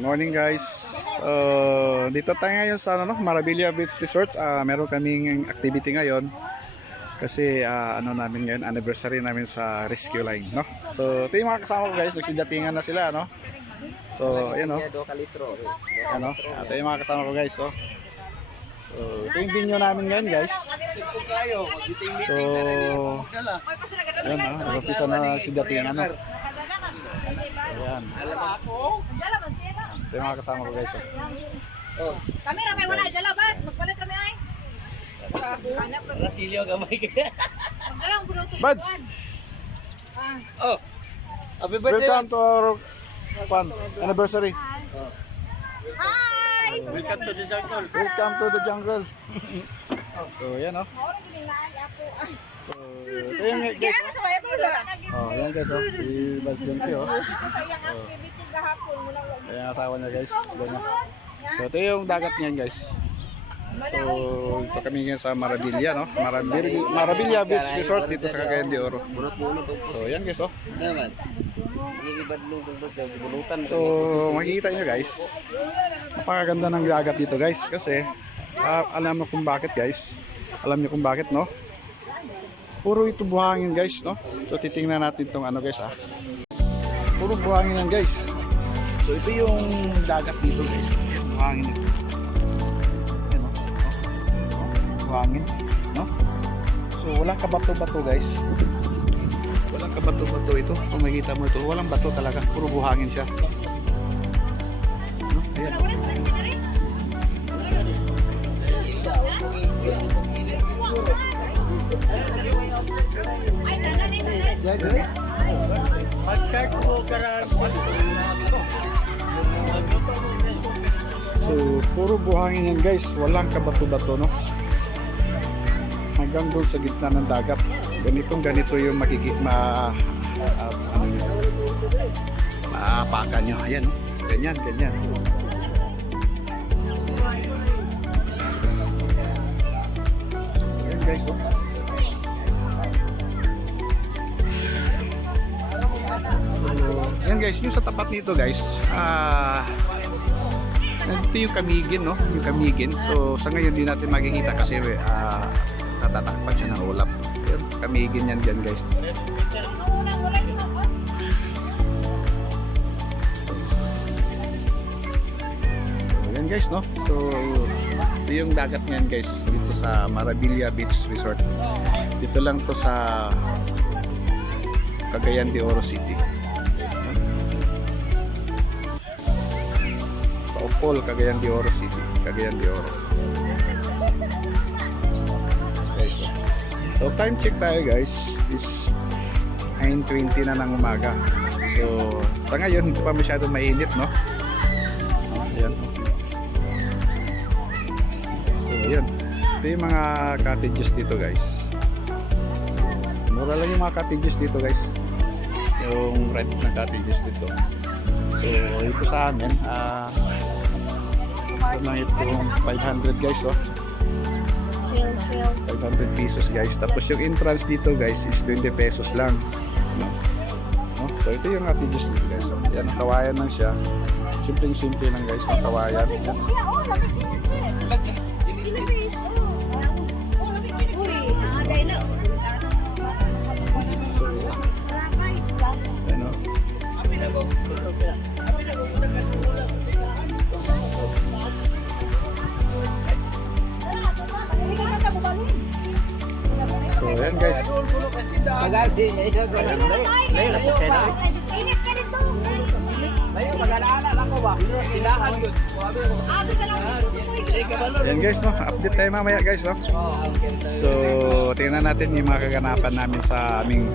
Morning guys. Dito tayo ngayon sa Marabilia Beach Resort. Meron kaming activity ngayon kasi namin ngayon anniversary namin sa rescue line, no. So, ito yung mga kasama ko guys, nagsidatingan na sila, no. So, ayan no. Ano? Ito yung mga kasama ko guys, oh. So, ito yung venue namin ngayon guys. So, ayan no, nag-umpisa na nagsidatingan, no. Ayan. Ito yung mga kasama ko guys. Oh. Kami ramay wala dala ba? Magpalit kami ay. Rasilyo gamay kaya. Alam ko to. Buds. Oh. Happy birthday. Welcome to our anniversary. Hi. Welcome to the jungle. Welcome to the jungle. So, yan oh. So, ito yung guys. Ano sa bayan mo? Oh, yan guys oh. Si Buds Junkie oh. Sayang activity gahapon mo na. Ayan ang asawa niya guys. Sila niya. So, ito yung dagat niyan guys. So, ito kami ngayon sa Marabilia, no? Marabilia Beach Resort dito sa Cagayan de Oro. So, yan guys oh. Naman. Bulutan. So, makikita nyo guys. Napakaganda ng dagat dito guys. Kasi, alam mo kung bakit guys. Alam niyo kung bakit, no? Puro ito buhangin guys, no? So, titingnan natin itong ano guys, ah. Puro buhangin yan guys. So, ito yung dagat dito guys. Yung buhangin ito. Yan, no? Buhangin, no? So, walang kabato-bato guys. Walang kabato-bato ito. Kung makikita mo ito, walang bato talaga. Puro buhangin siya. No? Ayan. So, puro buhangin yan guys. Walang kabato-bato, no? Hanggang doon sa gitna ng dagat. Ganito yung maapakan nyo. Ayan, no? Ganyan. Ayan guys, no? Yan guys, yung sa tapat nito guys, ito yung kamigin, no? Yung kamigin. So sa ngayon di natin makikita kasi natatakpan siya ng ulap. Yung kamigin yan dyan guys. So yan guys, no? So ito yung dagat niyan guys dito sa Marabilia Beach Resort. Dito lang to sa Cagayan de Oro City. Sa Opol, Cagayan de Oro City, Cagayan de Oro. Okay, so time check tayo guys, is 9:20 na ng umaga. So sa ngayon hindi pa masyadong mainit, no? Ayan. So ayan, ito yung mga cottages dito guys. So, mura lang yung mga cottages dito guys, yung rent ng cottages dito. So ito sa amin ito na itong 500 guys, oh. 500 pesos guys. Tapos yung entrance dito guys is 20 pesos lang, no? So ito yung cottages dito guys, oh. Yan, ang kawayan lang siya. Simple lang guys, ang kawayan. Yan. So, ano? So yan guys. Yan guys, no? Update tayo mamaya guys, no? So tingnan natin yung mga kaganapan namin sa aming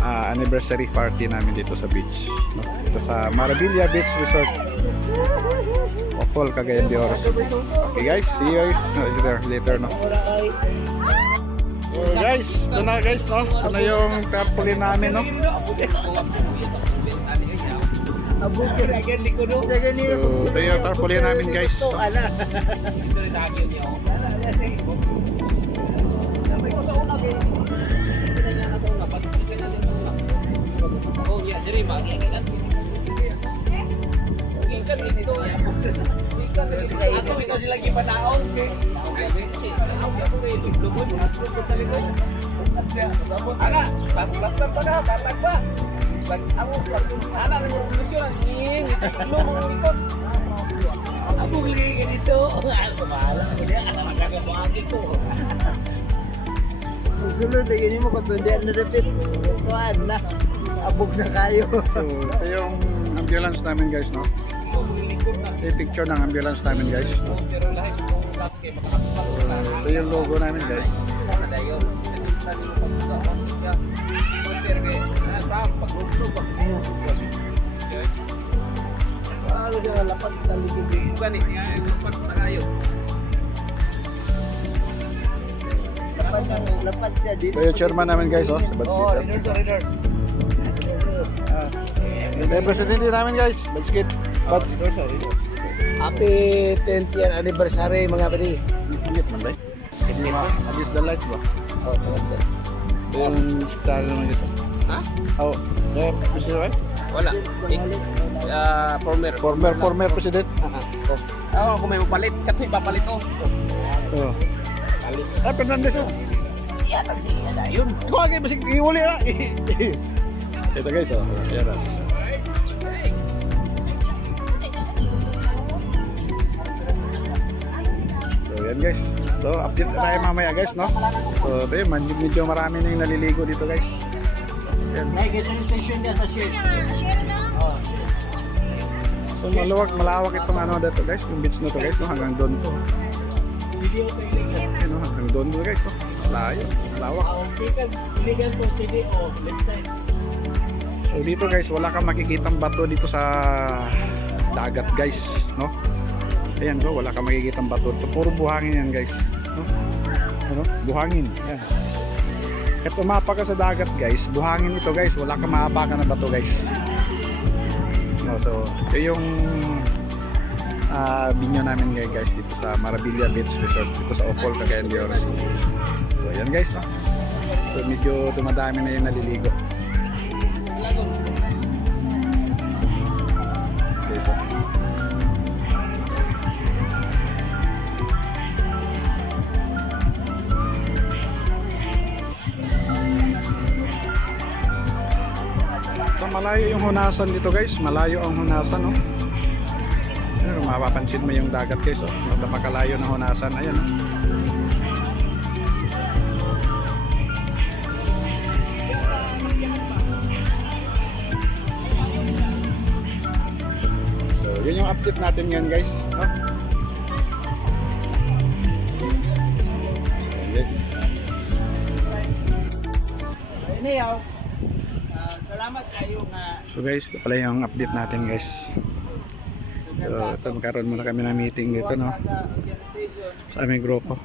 anniversary party namin dito sa beach, no? Dito sa Marabilia Beach Resort, Opol, Cagayan de Oro. Okay guys, see you guys later, no? So guys, ito na guys, no? Ito na yung tarpaulin namin, no? So ito yung tarpaulin namin guys. Oh, yeah, diri magi. Ako ito sila gipanaon. Ana, plaster pa na, batag pa. Pag ako, ana na yung lusyon, lumong ikot. Ako lagi ganito. Ako bahala ko niya, magkakabahagi ko. Susunod, hindi mo katundian na repeat. Tuan na, abog na kayo. So, ito yung ambulance namin guys, no? Ito yung picture ng ambulance namin guys. No? Pero lahat yung lots kayo makakapagpapag na. Ito yung logo namin guys. Lapad sa ligid. Gani, lapad na kayo. Lapad siya dito. Ito yung chairman namin guys, oh, sa Buds Oh, Peter. readers. Ito yung presidente namin guys, Buds Kit. Buds. Happy 10th year anniversary mga padi. Ingit man ba? Against the lights ba? Oh, talaga. Yung sekretary naman guys. Ha? Oh, the president, right? Wala. Former president. Oo, kung may mapalit, katoy papalit oh. Oh. Ah, Fernandez yun. Yata siya na yun. Ako agay, basig iuli na. Ito guys, oh. Ayan na. So, yan guys. So, update na tayo mamaya guys, no? So, ito yun, medyo marami na yung naliligo dito guys. Yan. Station niya sa shade. So, malawak itong ano dito guys, yung beach na to guys, no? Hanggang doon to. Yan, no? Hanggang doon to guys, no? Layo, malawak. Iligan po city o left side. So dito guys, wala kang makikitang bato dito sa dagat guys, no? Ayan bro, wala kang makikitang bato. Ito, puro buhangin yan guys, no? Ano? Buhangin, yan. Kahit umapa ka sa dagat guys, buhangin ito guys, wala kang maapakan na bato guys. No, so, ito yung binyo namin guys dito sa Marabilla Beach Resort, dito sa Opol, Cagayan de Oro City. So ayan guys, no? So medyo dumadami na yung naliligo. Okay, so malayo yung hunasan dito guys, malayo ang hunasan, no? Ayan, mapapansin mo yung dagat guys, oh. Napakalayo ng hunasan, ayan, no? So yun yung update natin ngayon guys, no? Yes. Salamat kayo nga. So guys, ito pala yung update natin guys. So ito, magkaroon muna kami ng meeting dito, no? Sa aming grupo.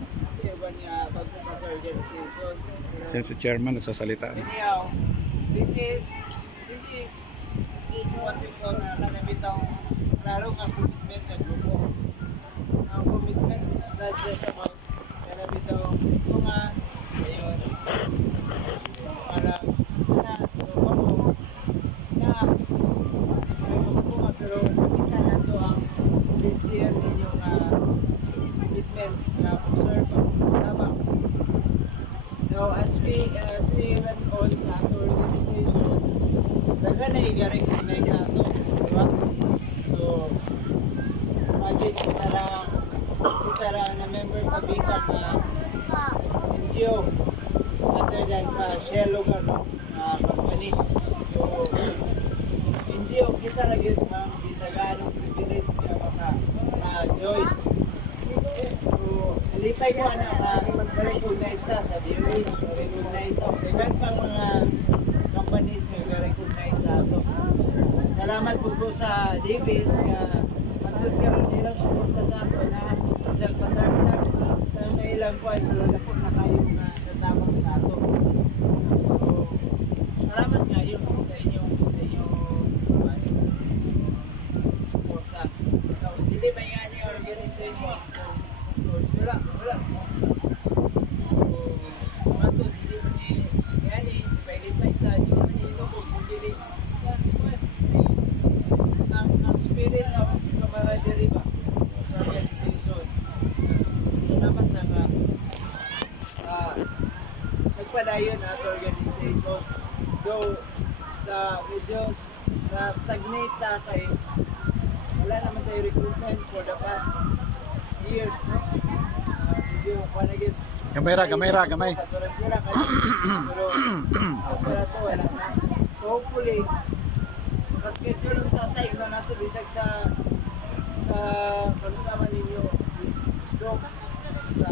Yan si chairman nagsasalita, no? This is what we call na bitaw klaro nga commitment sa grupo. Ang commitment is not just about bitaw mga ayun para pero kita na to ang sincere ninyong commitment na observe tama. Now as we went on sa ato organization, daga na i-recognize sa ato, di ba? So imagine kita na member sa BICAP na NGO other than sa Shell lugar company. So NGO kita lagi mang gitaganong privilege kaya maka-join. So nalipay ko na ma-recognize ta sa DOH, ma-recognize sa iba't pang mga companies na recognize sa ato. Salamat po sa Davis na matut karon ilang suporta sa ato na self-patrol sa may ilang po ay talaga po na kayo na natamang sa ato. So, salamat kayo sa inyong suporta. So, hindi ba yan yung organization? Wala. So, matut, hindi mo ni yan pailit-pait sa hindi mo ni ilubog kung hindi ang spirit ng camaraderie ba? So, yan padayon at organization. Though sa medyo na stagnate na kay wala naman tayo recruitment for the past years, no? Medyo panagit. Kamera, gamay. Katuran sila kasi pero para to wala na. So hopefully schedule yung tatay na nato bisag sa panusama ninyo gusto sa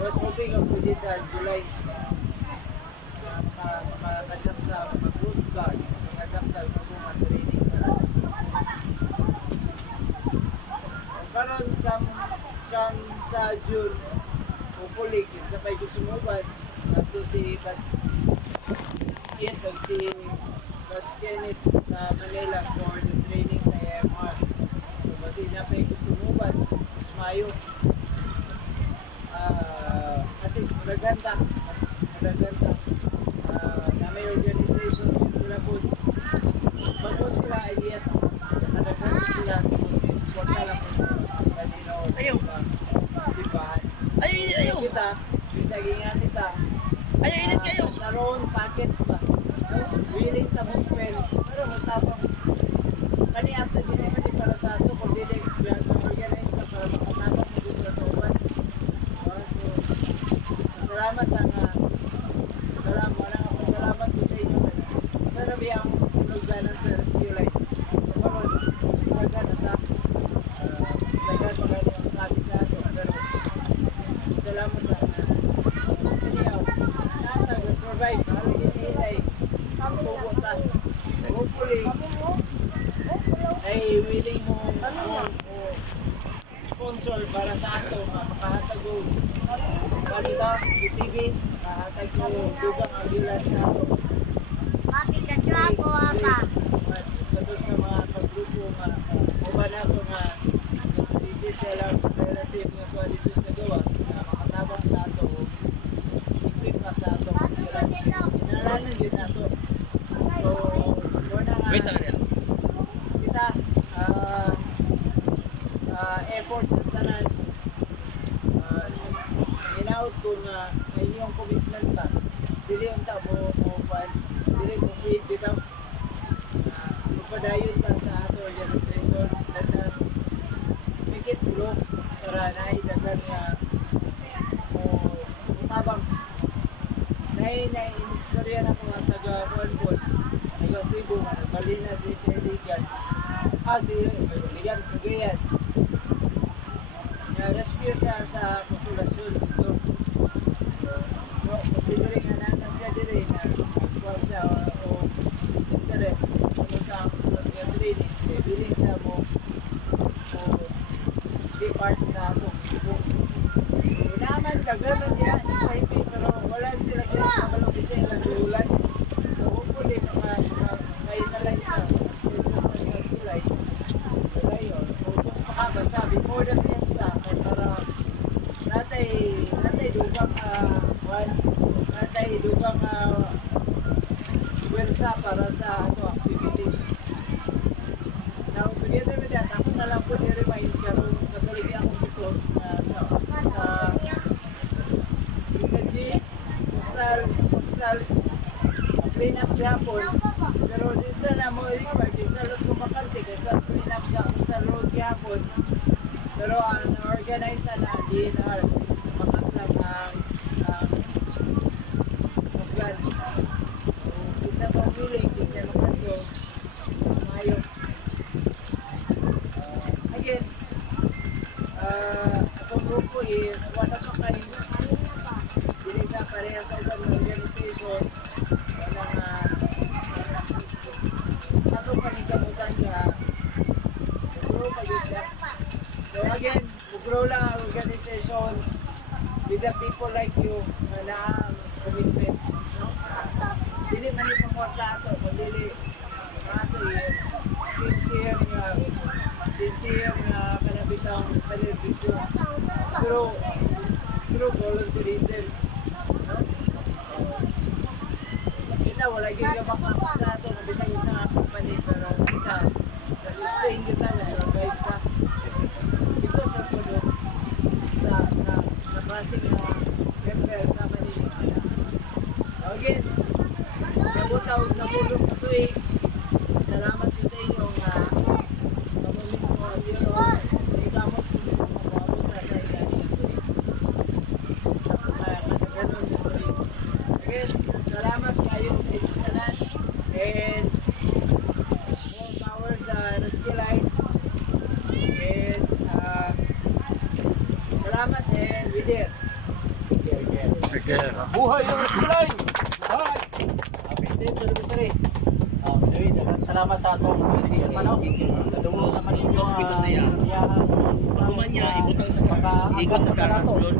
I was hoping of pwede sa July makatagap na mag-host guard makatagap na mga training karon kam sa June hopefully sa pay gusto mo ba nato si Coach Ian at si Coach Kenneth sa Manila for the training sa AMR. So, kasi na pay gusto mo ba Mayo at least magaganda na may organization sila po bago sila ideas magaganda sila support na lang po sa kanino simbahan kita bisagingan kita init kayo. naroon packets ba willing ta mo spell pero matapang kani ato din naman di para sa ato kung dili organize na para makatapang mo dito sa uban. Salamat ang salamat po sa inyo. Sarap yung sinugdanan sa rescue line. Karon, dagan na dagan maganda yung sabi sa ato. Pero salamat lang. Kaniyaw, survive. Halagin nilay. Pupunta. Hopefully, ay willing mo sponsor para sa ato makahatag og balita TV makahatag og dugang ambulance sa ato kato sa mga kagrupo nga uban nato nga busy sila relative nga kuha dito sa gawas na makatabang sa ato equip na sa ato inalanan yun nato so muna nga kita effort sa tanan inaut ko nga inyong commitment ba dili unta mo dili mo feed bitaw magpadayon ta sa ato organization let us make it grow para naidagan nga o tabang na-istorya na mga taga-Bonbon taga Cebu nga nagbali na di sa Iligan si Iligan Cagayan rescue siya sa Konsolasyon. So, considering na natin siya dire na actual siya o interest ano sa Konsolasyon training, willing siya mo be part sa atong ibo. Inaman ka, gano'n niya, pero wala sila kaya kabalong isa ilang dulan. So, hopefully, kayo na lang siya kasi ito sa July. Ngayon, August makabasa before the fiesta para natay dugang wersa para sa ato activity. Now, together with that, ako na lang po ni-remind karong katuligi akong because sa G, postal clean up gihapon. Pero dito na mo i-record, sa lot ko makarte kasi clean up sa postal road gihapon. Pero ang organize na DNR, makaklag ang postal. So, isa pang feeling, hindi naman ko mayo. Again, itong grupo is one of a kind. Dili sa pareha sa ibang organization. Walang ato panikamutan ka. Grow pag siya. So again, grow lang ang organization with the people like you na ang commitment. No? Dili man yung pangwarta ato, dili ato yung sincere nga kanabitang television through volunteerism. No? Kita wala ginawa sa ato na bisag sa company pero kita na-sustain kita na-survive ka. Ito sa product sa klaseng member sa Manila. Actually, salamat din sa inyo nga pamalis mo ang yun o ikamot ko sa mga mawawit na sa iya niya ito rin. Ganun ito rin. Again, salamat kayo sa tanan and more power sa Rescue Line and salamat and we there. Buhay yung Rescue Line! Buhay! President, Sir salamat sa atong community ano. Nadungog naman ninyo hospital sa iya. Kumanya ikot sa ikot sa Carlsbad.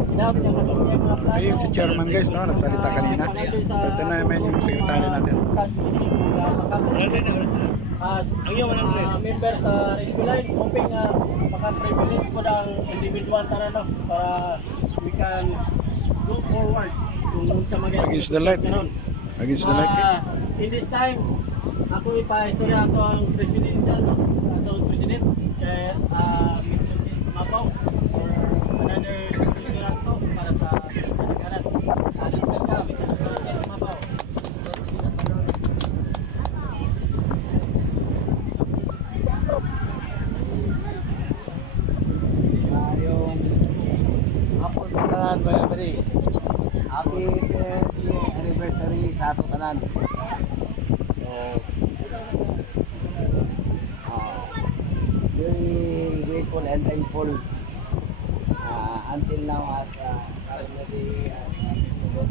Ayun si chairman guys, no? Nagsalita kanina. Ito na naman yung sekretary natin. As member sa Rescue Line, hoping maka-privilege po ng individual tara no para we can go forward kung sa mga Against the light. Against the light. In this time, ako ipa-istorya ato ang presidential, ato ang president, kaya Mr. Mapaw, or another institution ato para sa kanaganan. Let's welcome Mr. Mapaw. Yung hapon sa tanan, Kuya Bari. Happy 10th anniversary sa ato tanan. Very grateful and thankful until now as currently as president.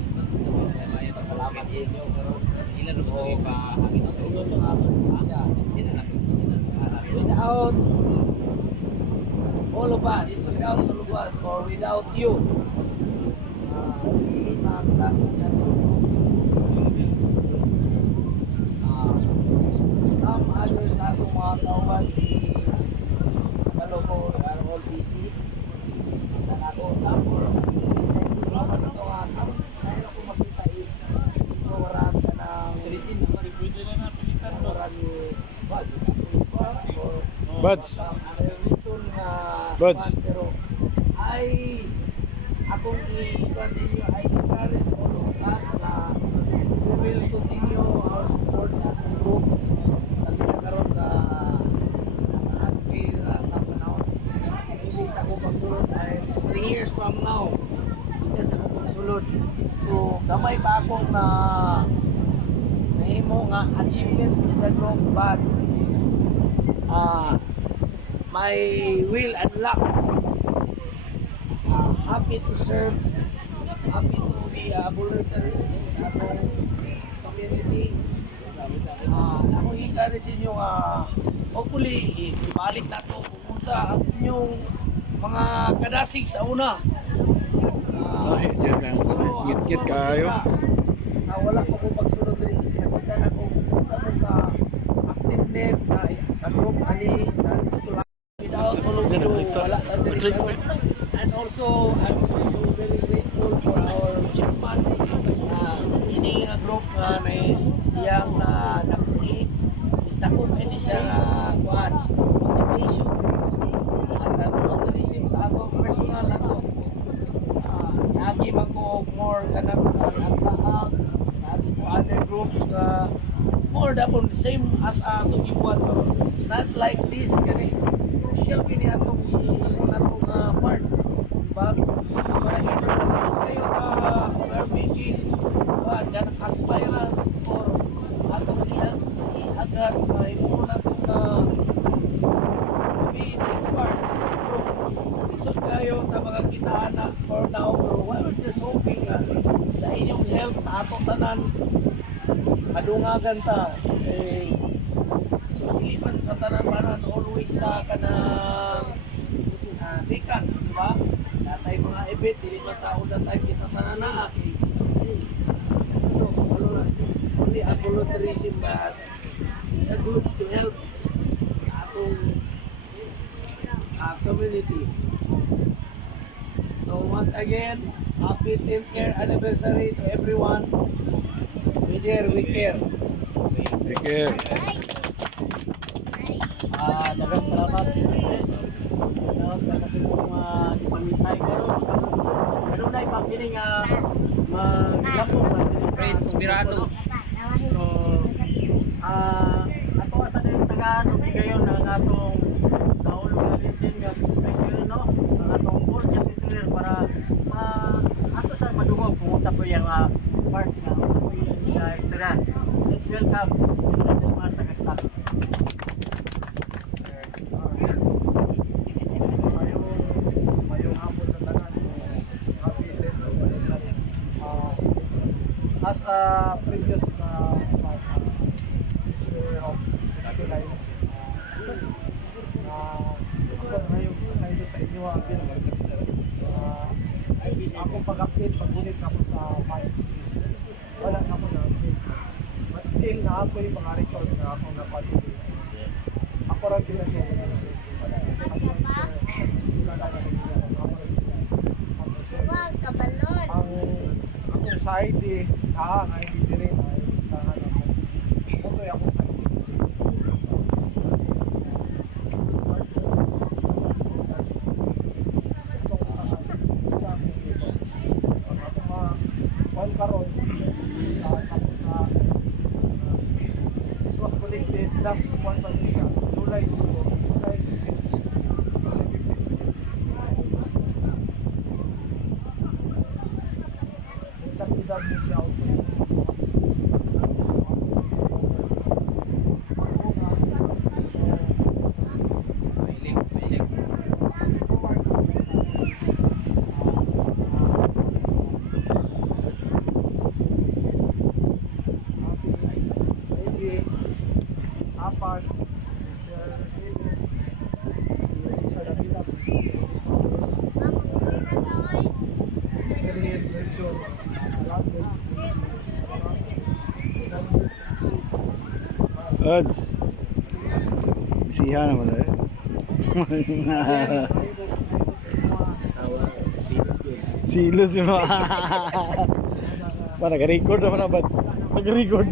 Pasalamat sa inyo pero ilan mo ka hangin sa ulo without all of us, or without you, hindi matas niya some others sa atong mga kauban is Kalogo are all busy. Dan ako sa for salamat ito nga sa ngayon ako makita is ito waran ka ng waran ni Buds. reason nga Buds. pero ay akong i-continue, I encourage all of us na we will continue our support sa atong group lagi na karon sa taas scale sa panahon. Hindi sa akong pagsulod ay 3 years from now hindi sa akong pagsulod. So gamay pa akong na nahimo nga achievement in the group but my will and luck. Happy to serve, happy to be a volunteer sa atong community. Ako encourage inyo hopefully ibalik na to kung sa inyong mga kadasig sa una. Ay, yan ka. Ngit-ngit kayo. Sa wala ko kung pagsunod rin nakita na ko sa mga activeness sa group ani sa school without all of you wala and also I'm also very grateful for our chairman ini nga group na may iyang na-create is dako ini siya kuan motivation as a volunteerism sa ato personal ato yagi man ko more kanang ang other groups more than the same as ato gibuhat pero not like this kani crucial kini atong part diba para information kayo we're making that aspirants or atong i-agad may muna itong be take part isot kayo na mga kitaan na for now pero we're just hoping sa inyong help sa atong tanan madungagan ta iliman sa tanan panan always na ka ng bikan, di ba? Natay mga event, iliman tao na tayo kita tanan na only a volunteerism but a group to help sa atong community. So once again, happy 10th year anniversary to everyone. We there, we care. Take care. Dagang salamat. Yes. Kasi kung ipaminsay pero na ipampiling mag-gapo. Friends, Mirano. So, gayon ang atong naulo nga legend nga treasurer no, ang atong board nga treasurer para ato sa madungog kung unsa po yung part nga po yung extra. Let's welcome Mr. Delmar Tagaktak. Mayong hapon sa tanan. Happy din as a previous treasurer of Isko Line, ako ngayon sa inyo ang akong pag-update, pag-ulit ako sa mics is wala na ako na-update. But still, na ako yung mga record na akong napatuloy. Ako rin ginagawa na ang akong side nga hindi rin ay listahan ako. Ito yung akong karon is tapos sa this was collected last month pa siya July 2 July 15 nagkakidad niya siya auto apat, Sir Davis, si Richard Avila, Erin Merchon, Ads. Bisihan naman eh. Silos yun. Ba, nag-record naman na, Bads. Nag-record.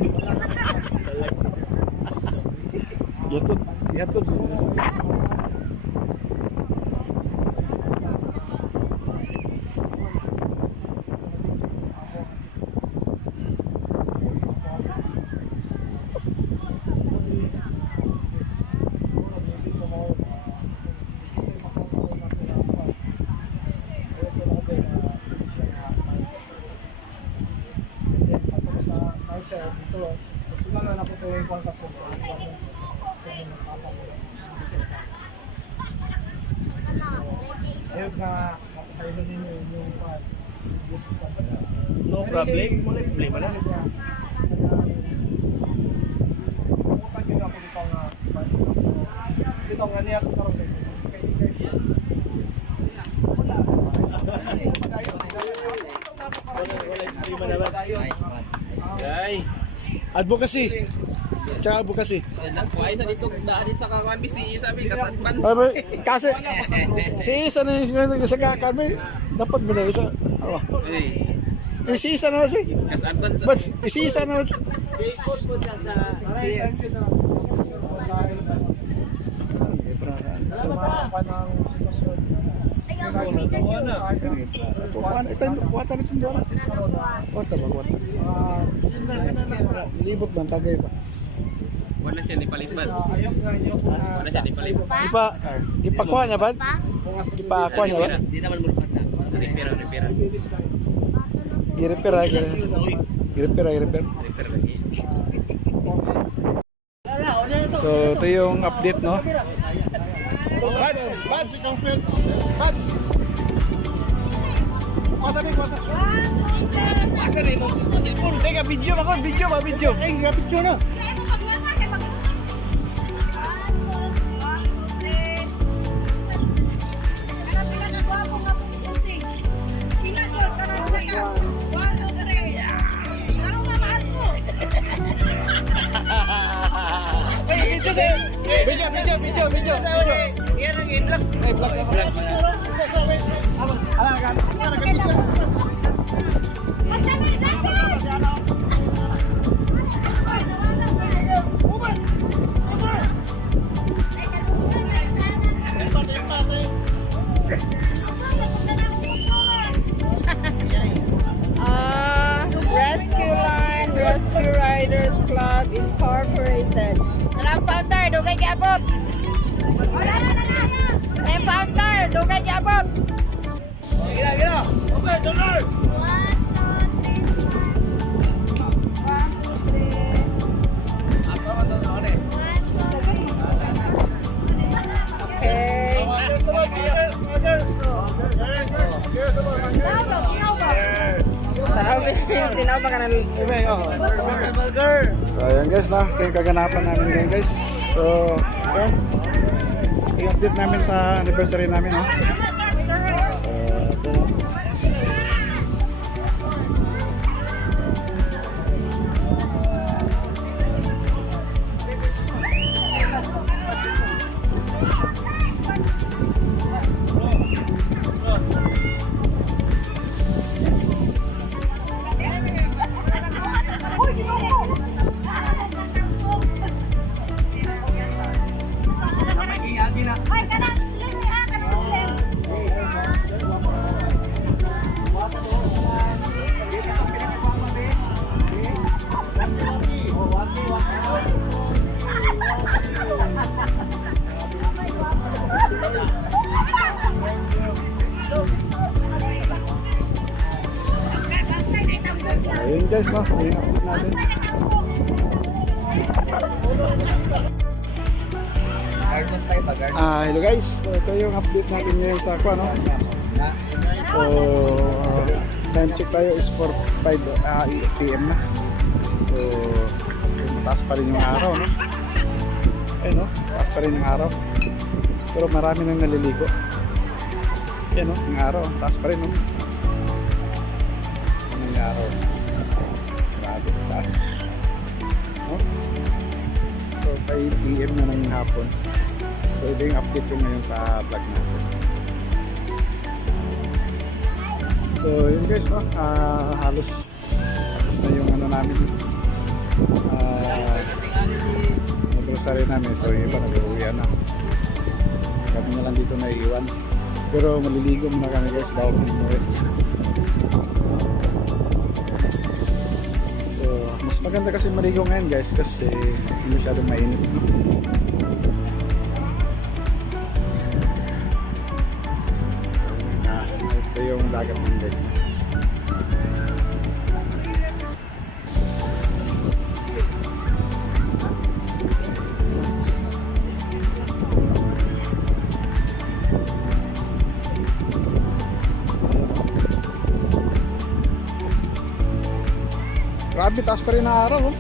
Yatod, yatod. Sir, ito, gusto na po ito yung kontas ko. Ayun nga, sa ilo ninyo yung part. No problem, wala problema na. Pag yun ako dito nga, dito nga niya ako karoon kay Wala extreme na ba? Ay. Advocacy. Tsaka advocacy. Kuha sa dito daan sa kakambi si sabi kasadpan. Kasi si isa na yung sa kakami. Dapat mo na isa. Si isa na si. Kasadpan sa But si isa na. Ikot po siya sa sa mga panang sitwasyon. Kuwata na itong doon. Kuwata ba? Kuwata. Libot lang, tagay pa. wala siya ni palipat. Ayok nga nyo Wala siya ni palipat. Di pa kuha niya ba? Di pa kuha niya ba? Di naman mo pa. Repair. Giripir. Repair lagi. So, ito yung update, no? Bads, confirm. Bads. Kuasa. Asa rin mo telepon. Teka, video ba? Video na. Video. Yan ang i-block. Rescue Line Rescue Riders Club Incorporated. Alam founder, dugay kapot. So ayan guys, no? Ito yung kaganapan namin ngayon guys. So ayan, i-update namin sa anniversary namin, no? So ito, no? Ay, kanang slim ha, kanang slim. Ayun guys, no? Yung update natin. Hello guys. So ito yung update natin ngayon sa ako, no? So time check tayo is 4:05 PM na. So mataas pa rin yung araw, no? Ayun, no? Mataas pa rin yung araw. Pero marami nang naliligo. Yan, no? Yung araw, mataas pa rin, no? Yung araw. Grabe, mataas. No? So 5 PM na ng hapon. So ito yung update ko ngayon sa vlog natin. So yun guys, no? Halos na yung ano namin, grocery namin. So yung iba nag-uwian na, kami na lang dito naiiwan, pero maliligo muna kami guys bago umuwi. So mas maganda kasi maligo ngayon guys kasi hindi masyadong mainit. Ito yung dagat ng guys. Grabe, taas pa rin na araw, oh.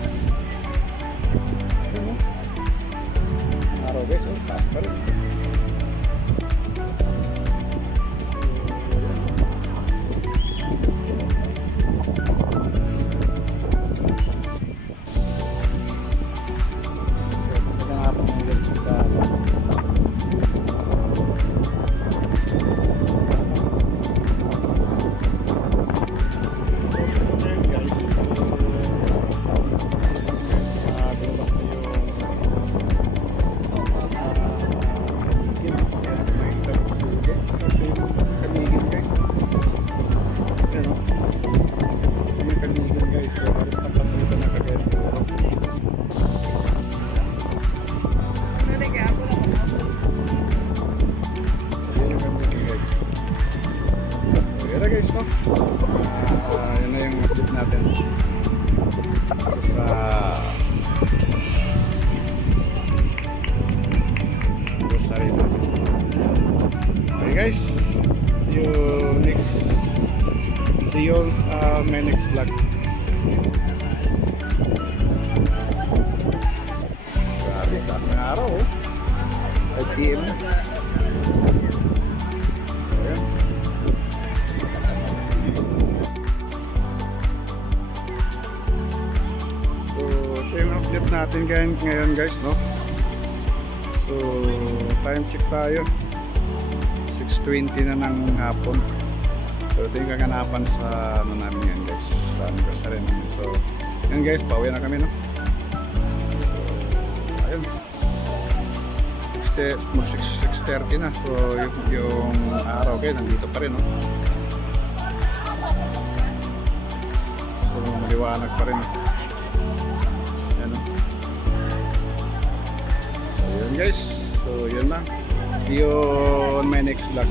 Ayun, oh. Ang araw guys, oh, taas pa rin. Guys, no? Yun na yung update natin sa grocery natin. Okay guys, see you my next vlog. Grabe, taas ng araw, oh. 5 PM. Natin ngayon guys, no? So time check tayo, 6:20 na ng hapon. So ito yung kaganapan sa ano namin ngayon guys, sa anniversary namin. So yun guys, pauwi na kami, no? So ayun, 6:30 na. So yung araw kayo nandito pa rin, no? So maliwanag pa rin. Guys, so yun lang. See you on my next vlog.